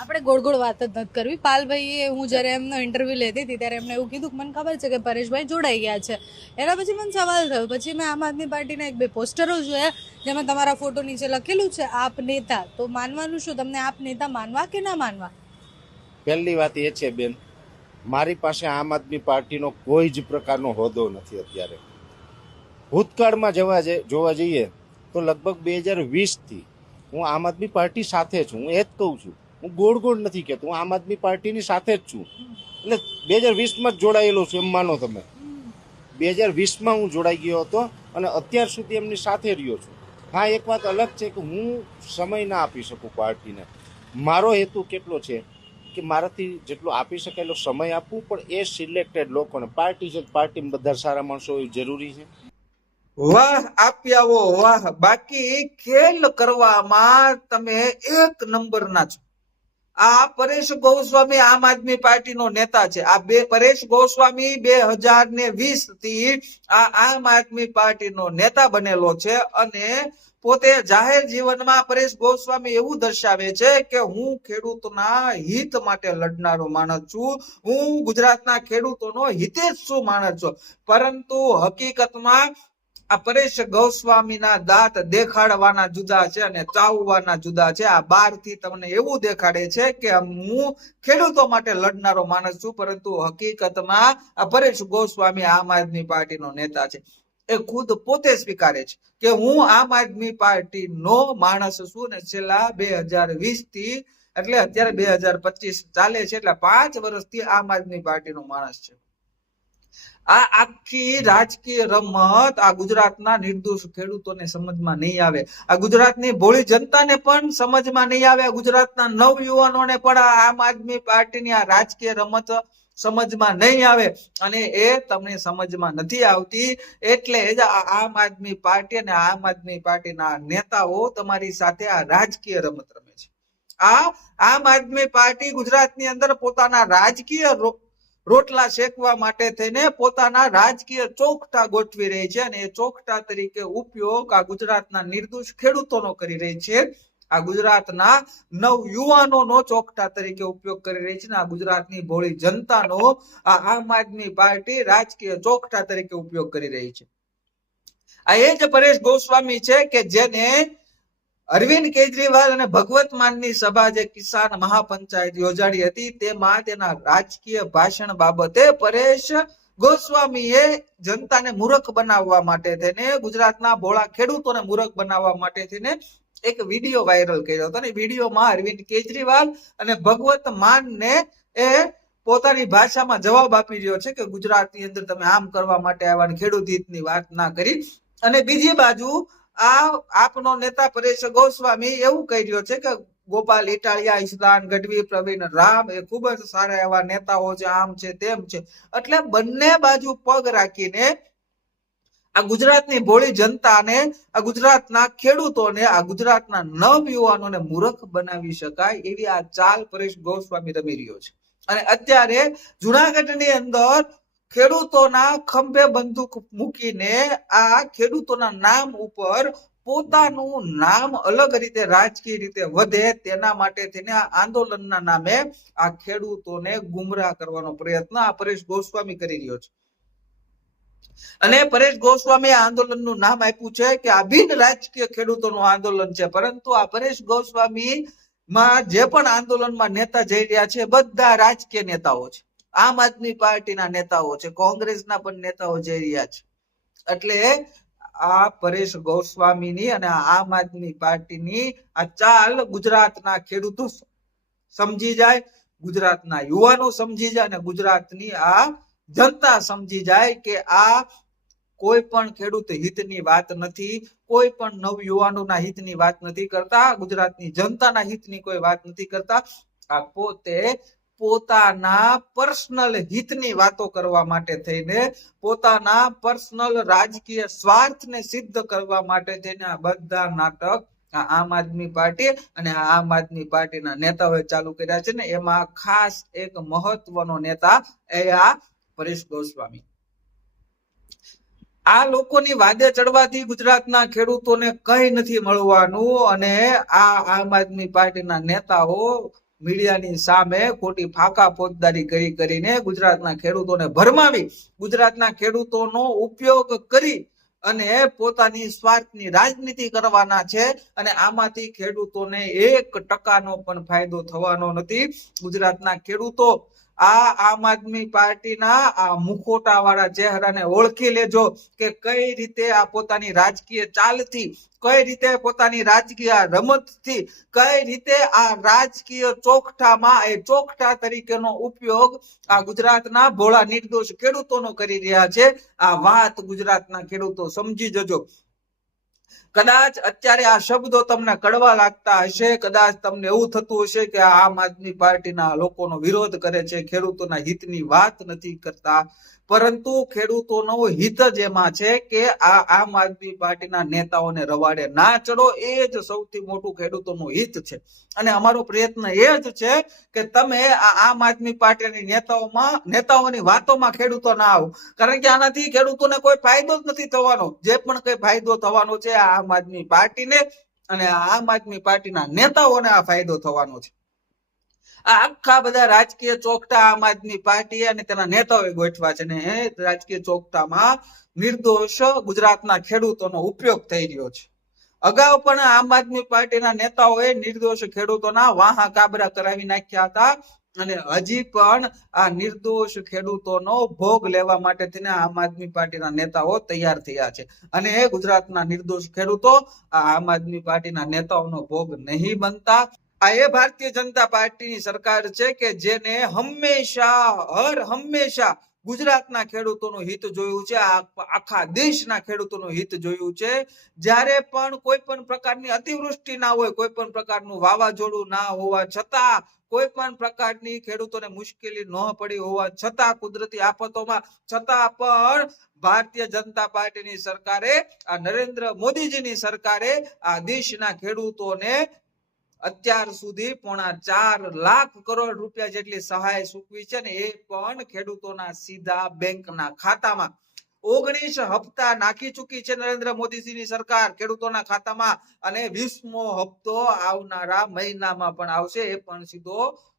આપણે ગોળ ગોળ વાત જ નથી કરવી. પાલભાઈએ હું જ્યારે એમનો ઇન્ટરવ્યૂ લેતી હતી ત્યારે એમણે એવું કીધું મને ખબર છે કે પરેશભાઈ જોડાઈ ગયા છે. એના પછી મને સવાલ થયો. પછી મેં આમ આદમી પાર્ટીના એક બે પોસ્ટરો જોયા, જેમાં તમારા ફોટો નીચે લખેલું છે, આપ નેતા. તો માનવાનું શું? તમને આપ નેતા માનવા કે ના માનવા? પહેલી વાત એ છે, બેન, મારી પાસે આમ આદમી પાર્ટીનો કોઈ જ પ્રકારનો હોદ્દો નથી અત્યારે. ભૂતકાળમાં જવા જઈએ જોવા જઈએ, તો લગભગ બે હજાર વીસથી હું આમ આદમી પાર્ટી સાથે છું. હું એ જ કહું છું. હું ગોળ ગોળ નથી કહેતો, હું આમ આદમી પાર્ટીની સાથે જ છું. એટલે બે હજાર વીસમાં જ જોડાયેલો છું એમ માનો તમે. બે હજાર વીસમાં હું જોડાઈ ગયો હતો અને અત્યાર સુધી એમની સાથે રહ્યો છું. હા, એક વાત અલગ છે કે હું સમય ના આપી શકું પાર્ટીને. મારો હેતુ કેટલો છે કે મારાથી જેટલો આપી શકાય એટલો સમય આપવું, પણ એ સિલેક્ટેડ લોકોને પાર્ટી છે પાર્ટીમાં બધા સારા માણસો એ જરૂરી છે. વાહ આપ્યાવો વાહ. બાકી ખેલ કરવામાં તમે એક નંબરના છો. આ પરેશ ગોસ્વામી આમ આદમી પાર્ટીનો નેતા છે. આ બે પરેશ ગોસ્વામી બે હજાર ને વીસથી આ આમ આદમી પાર્ટીનો નેતા બનેલો છે અને પોતે જાહેર જીવનમાં પરેશ ગોસ્વામી એવું દર્શાવે છે કે હું ખેડૂતના હિત માટે લડનારો માણસ છું. હું ગુજરાતના ખેડૂતોનો શું માણસ છું. પરંતુ હકીકતમાં આ પરેશ ગૌસ્વામીના દાંત દેખાડવાના જુદા છે અને ચાવવાના જુદા છે. આ બારથી તમને એવું દેખાડે છે કે હું ખેડૂતો માટે લડનારો માણસ છું, પરંતુ હકીકતમાં આ પરેશ ગોસ્વામી આમ આદમી પાર્ટીનો નેતા છે. એ ખુદ પોતે સ્વીકારે છે કે હું આમ આદમી પાર્ટીનો માણસ છું ને છેલ્લા બે હજાર વીસથી એટલે અત્યારે બે હજાર પચીસ ચાલે છે, એટલે પાંચ વર્ષથી આમ આદમી પાર્ટીનો માણસ છે. આ આખી રાજકીય રમત આ ગુજરાતના નિર્દોષ ખેડૂતોને સમજમાં નહીં આવે. આ ગુજરાતની ભોળી જનતાને પણ સમજમાં નહીં આવે. ગુજરાતના નવ યુવાનોને પણ આમ આદમી પાર્ટીની આ રાજકીય રમત સમજમાં નહીં આવે. અને એ તમને સમજમાં નથી આવતી. એટલે જ આમ આદમી પાર્ટી અને આમ આદમી પાર્ટીના નેતાઓ તમારી સાથે આ રાજકીય રમત રમે છે. આ આમ આદમી પાર્ટી ગુજરાતની અંદર પોતાના રાજકીય રોટલા શેકવા માટે થઈને પોતાના રાજકીય ચોખટા ગોઠવી રહી છે અને એ ચોખટા તરીકે ઉપયોગ આ ગુજરાતના નિર્દોષ ખેડૂતોનો કરી રહી છે. આ ગુજરાતના નવ યુવાનોનો ચોકઠા તરીકે ઉપયોગ કરી રહી છે આ ગુજરાતની ભોળી જનતાનો આ આમ આદમી પાર્ટી રાજકીય ચોખટા તરીકે ઉપયોગ કરી રહી છે. આ એ જ પરેશ ગોસ્વામી છે કે જેને અરવિંદ કેજરીવાલ અને ભગવત માનની સભા જે કિસાન મહાપંચાયત યોજાડી હતી તેમાં તેના રાજકીય ભાષણ બાબતે પરેશ ગોસ્વામીએ જનતાને મૂરખ બનાવવા માટે થઈને, ગુજરાતના ભોળા ખેડૂતોને મૂરખ બનાવવા માટે થઈને એક વીડિયો વાયરલ કર્યો હતો. અને વિડીયોમાં અરવિંદ કેજરીવાલ અને ભગવત માનને એ પોતાની ભાષામાં જવાબ આપી રહ્યો છે કે ગુજરાતની અંદર તમે આમ કરવા માટે આવ્યા ખેડૂત હિતની વાત ના કરી. અને બીજી બાજુ આ આપનો નેતા પરેશ ગોસ્વામી એવું કહી રહ્યો છે કે ગોપાલ ઇટાલિયા ઈશદાન ગઢવી, પ્રવીણ, રામ એ ખૂબ જ સારા એવા નેતાઓ છે, આમ છે, તેમ છે. એટલે બંને બાજુ પગ રાખીને આ ગુજરાતની ભોળી જનતાને, આ ગુજરાતના ખેડૂતોને, આ ગુજરાતના નવ યુવાનોને મૂર્ખ બનાવી શકાય એવી આ ચાલ પરેશ ગોસ્વામી રમી રહ્યો છે. અને અત્યારે જુનાગઢની અંદર ખેડૂતોના ખંભે બંદૂક મૂકીને આ ખેડૂતોના નામ ઉપર પોતાનું નામ અલગ રીતે રાજકીય રીતે વધે તેના માટે આ આંદોલનના નામે આ ખેડૂતોને ગુમરાહ કરવાનો પ્રયત્ન આ પરેશ ગોસ્વામી કરી રહ્યો છે. અને પરેશ ગોસ્વામી આંદોલનનું નામ આપ્યું છે કે આ બિન રાજકીય ખેડૂતોનું આંદોલન છે, પરંતુ આ પરેશ ગોસ્વામી માં જે પણ આંદોલનમાં નેતા જઈ રહ્યા છે બધા રાજકીય નેતાઓ છે. આમ આદમી પાર્ટીના નેતાઓ છે, કોંગ્રેસના પણ નેતાઓ જઈ રહ્યા છે. એટલે આ પરેશ ગોસ્વામીની અને આમ આદમી પાર્ટીની આ ચાલ ગુજરાતના ખેડૂતો સમજી જાય, ગુજરાતના યુવાનો સમજી જાય અને ગુજરાતની આ જનતા સમજી જાય કે આ કોઈ પણ ખેડૂત હિતની વાત નથી, કોઈ પણ નવ યુવાનોના હિતની વાત નથી કરતા, ગુજરાતની જનતાના હિતની કોઈ વાત નથી કરતા, આ પોતે પોતાના પર્સનલ હિતની વાતો કરવા માટે થઈને, પોતાના પર્સનલ રાજકીય સ્વાર્થને સિદ્ધ કરવા માટે થઈને આ બધા નાટક આમ આદમી પાર્ટી અને આમ આદમી પાર્ટીના નેતાઓએ ચાલુ કર્યા છે ને એમાં ખાસ એક મહત્વનો નેતા એ આ પરેશ ગોસ્વામી. આ લોકોની વાદે ચડવાથી ગુજરાતના ખેડૂતોને કઈ નથી મળવાનું અને આ આમ આદમી પાર્ટીના નેતાઓ મીડિયાની સામે ખોટી ફાકા ફોજદારી કરી કરીને ગુજરાતના ખેડૂતોને ભરમાવી ગુજરાતના ખેડૂતોનો ઉપયોગ કરી અને પોતાની સ્વાર્થની રાજનીતિ કરવાના છે અને આમાંથી ખેડૂતોને એક ટકાનો પણ ફાયદો થવાનો નથી. ગુજરાતના ખેડૂતો આ આમ આદમી પાર્ટીના આ મુખોટા ચહેરાને ઓળખી લેજો કે કઈ રીતે આ પોતાની રાજકીય ચાલથી, કઈ રીતે પોતાની રાજકીય રમતથી, કઈ રીતે આ રાજકીય ચોકઠામાં એ ચોકઠા તરીકેનો ઉપયોગ આ ગુજરાતના ભોળા નિર્દોષ ખેડૂતોનો કરી રહ્યા છે. આ વાત ગુજરાતના ખેડૂતો સમજી જજો. કદાચ અત્યારે આ શબ્દો તમને કડવા લાગતા હશે, કદાચ તમને એવું થતું હશે કે આમ આદમી પાર્ટીના લોકોનો વિરોધ કરે છે, ખેડૂતોના હિતની વાત નથી કરતા. પરંતુ ખેડૂતોનો હિત જ એમાં છે કે આ આમ આદમી પાર્ટીના નેતાઓને રવાડે ના ચડો, એ જ સૌથી મોટું ખેડૂતોનું હિત છે. અને અમારો પ્રયત્ન એ જ છે કે તમે આ આમ આદમી પાર્ટીની નેતાઓમાં, નેતાઓની વાતોમાં ખેડૂતો ના આવો. કારણ કે આનાથી ખેડૂતોને કોઈ ફાયદો જ નથી થવાનો. જે પણ કઈ ફાયદો થવાનો છે આ આમ આદમી પાર્ટીને અને આમ આદમી પાર્ટીના નેતાઓને આ ફાયદો થવાનો છે. આખા બધા રાજકીય ચોકટા આમ આદમી પાર્ટી અને તેના નેતાઓએ ગોઠવા છે ને રાજકીય ચોકટામાં નિર્દોષ ગુજરાતના ખેડૂતોનો ઉપયોગ થઈ રહ્યો છે. અગાઉ પણ આમ આદમી પાર્ટીના નેતાઓએ નિર્દોષ ખેડૂતોના વાહા કાબરા કરાવી નાખ્યા હતા. અને હજી પણ આ નિર્દોષ ખેડૂતોનો ભોગ લેવા માટે થઈને આમ આદમી પાર્ટીના નેતાઓ તૈયાર થયા છે. અને એ ગુજરાતના નિર્દોષ ખેડૂતો આમ આદમી પાર્ટીના નેતાઓનો ભોગ નહીં બનતા. આ એ ભારતીય જનતા પાર્ટીની સરકાર છે કે જેને હંમેશા, હર હંમેશા ગુજરાતના ખેડૂતોનું હિત જોયું છે આખા દેશના ખેડૂતોનું હિત જોયું છે. જ્યારે પણ કોઈ પણ પ્રકારની અતિવૃષ્ટિ ના હોય કોઈ પણ પ્રકારનું વાવાઝોડું ના હોવા છતાં કોઈ પણ પ્રકારની ખેડૂતોને મુશ્કેલી ન પડી હોવા છતાં, કુદરતી આફતોમાં, છતાં પણ ભારતીય જનતા પાર્ટીની સરકારે, આ નરેન્દ્ર મોદીજીની સરકારે આ દેશના ખેડૂતોને અત્યાર સુધી પોણા ચાર લાખ કરોડ રૂપિયા જેટલી સહાય ચૂકવી છે ને એ પણ ખેડૂતોના સીધા બેંકના ખાતામાં. ઓગણીસ હપ્તા નાખી ચૂકી છે નરેન્દ્ર મોદીજીની સરકાર ખેડૂતોના ખાતામાં અને વીસમો હપ્તો આવનારા મહિનામાં પણ આવશે. એ પણ સીધો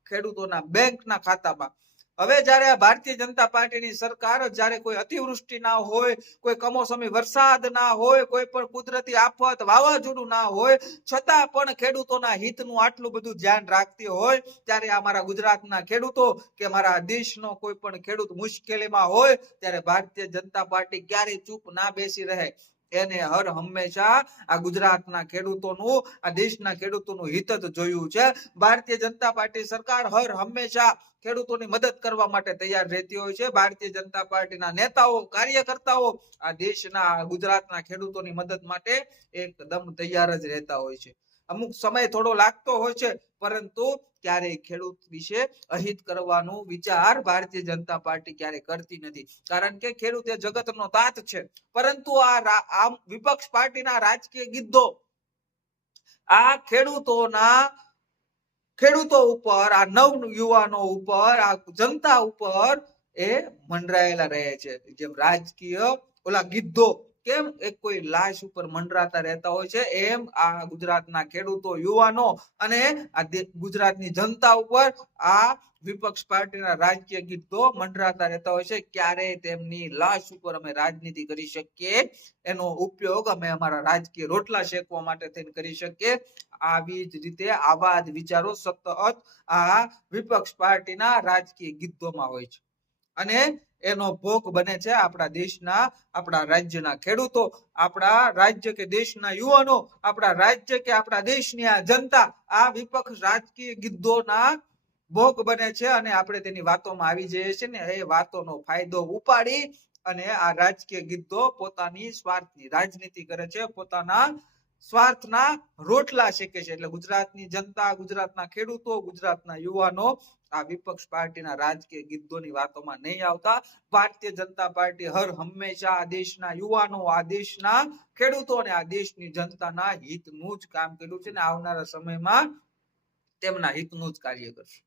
ખેડૂતોના બેંકના ખાતામાં. હવે જ્યારે આ ભારતીય જનતા પાર્ટીની સરકાર જ્યારે કોઈ અતિવૃષ્ટિ ના હોય, કોઈ કમોસમી વરસાદ ના હોય, કોઈ પણ કુદરતી આફત વાવાઝોડું ના હોય, છતાં પણ ખેડૂતોના હિતનું આટલું બધું ધ્યાન રાખતી હોય, ત્યારે આ મારા ગુજરાતના ખેડૂતો કે મારા દેશનો કોઈ પણ ખેડૂત મુશ્કેલીમાં હોય, ત્યારે ભારતીય જનતા પાર્ટી ક્યારેય ચૂપ ના બેસી રહે. એને હર હંમેશા આ ગુજરાતના ખેડૂતોનું, આ દેશના ખેડૂતોનું હિત જ જોયું છે. ભારતીય જનતા પાર્ટી સરકાર હર હંમેશા ખેડૂતોની મદદ કરવા માટે તૈયાર રહેતી હોય છે. ભારતીય જનતા પાર્ટીના નેતાઓ, કાર્યકર્તાઓ આ દેશના ગુજરાતના ખેડૂતોની મદદ માટે એકદમ તૈયાર જ રહેતા હોય છે. અમુક સમય થોડો લાગતો હોય છે, પરંતુ ક્યારેય ખેડૂત વિશે અહિત કરવાનો વિચાર ભારતીય જનતા પાર્ટી ક્યારે કરતી નથી. કારણ કે ખેડૂત એ જગતનો તાત છે. પરંતુ આ આમ વિપક્ષ પાર્ટીના રાજકીય ગીદ્દો આ ખેડૂતોના ખેડૂતો ઉપર, આ નવ યુવાનો ઉપર, આ જનતા ઉપર એ મંડરાયેલા રહે છે. જેમ રાજકીય ઓલા ગીદ્દો કેમ એક કોઈ લાશ ઉપર મંડરાતા રહેતા હોય છે? એમ આ ગુજરાતના ખેડૂતો, યુવાનો અને આ ગુજરાતની જનતા ઉપર આ વિપક્ષ પાર્ટીના રાજકીય ગીતો મંડરાતા રહેતા હોય છે. ક્યારે તેમની લાશ ઉપર અમે રાજનીતિ કરી શકીએ. એનો ઉપયોગ અમે અમારા રાજકીય રોટલા શેકવા માટે થઈને કરી શકીએ. આવી જ રીતે આવા જ વિચારો સતત આ વિપક્ષ પાર્ટીના રાજકીય ગીતોમાં હોય છે. અને એનો ભોગ બને છે આપણા દેશના, આપણા રાજ્યના ખેડૂતો, આપણા રાજ્ય કે દેશના યુવાનો, આપણા રાજ્ય કે આપણા દેશની આ જનતા. આ વિપક્ષ રાજકીય ગીધોના ભોગ બને છે અને આપણે તેની વાતોમાં આવી જઈએ છીએ ને એ વાતોનો ફાયદો ઉપાડી અને આ રાજકીય ગીતો પોતાની સ્વાર્થની રાજનીતિ કરે છે, પોતાના સ્વાર્થના રોટલા શેકે છે. એટલે ગુજરાતની જનતા, ગુજરાતના ખેડૂતો, ગુજરાતના યુવાનો આ વિપક્ષ પાર્ટીના રાજકીય ગીતોની વાતોમાં નહીં આવતા. ભારતીય જનતા પાર્ટી હર હંમેશા આ દેશના યુવાનો, આ દેશના ખેડૂતો અને આ દેશની જનતાના હિતનું જ કામ કર્યું છે ને આવનારા સમયમાં તેમના હિતનું જ કાર્ય કરશે.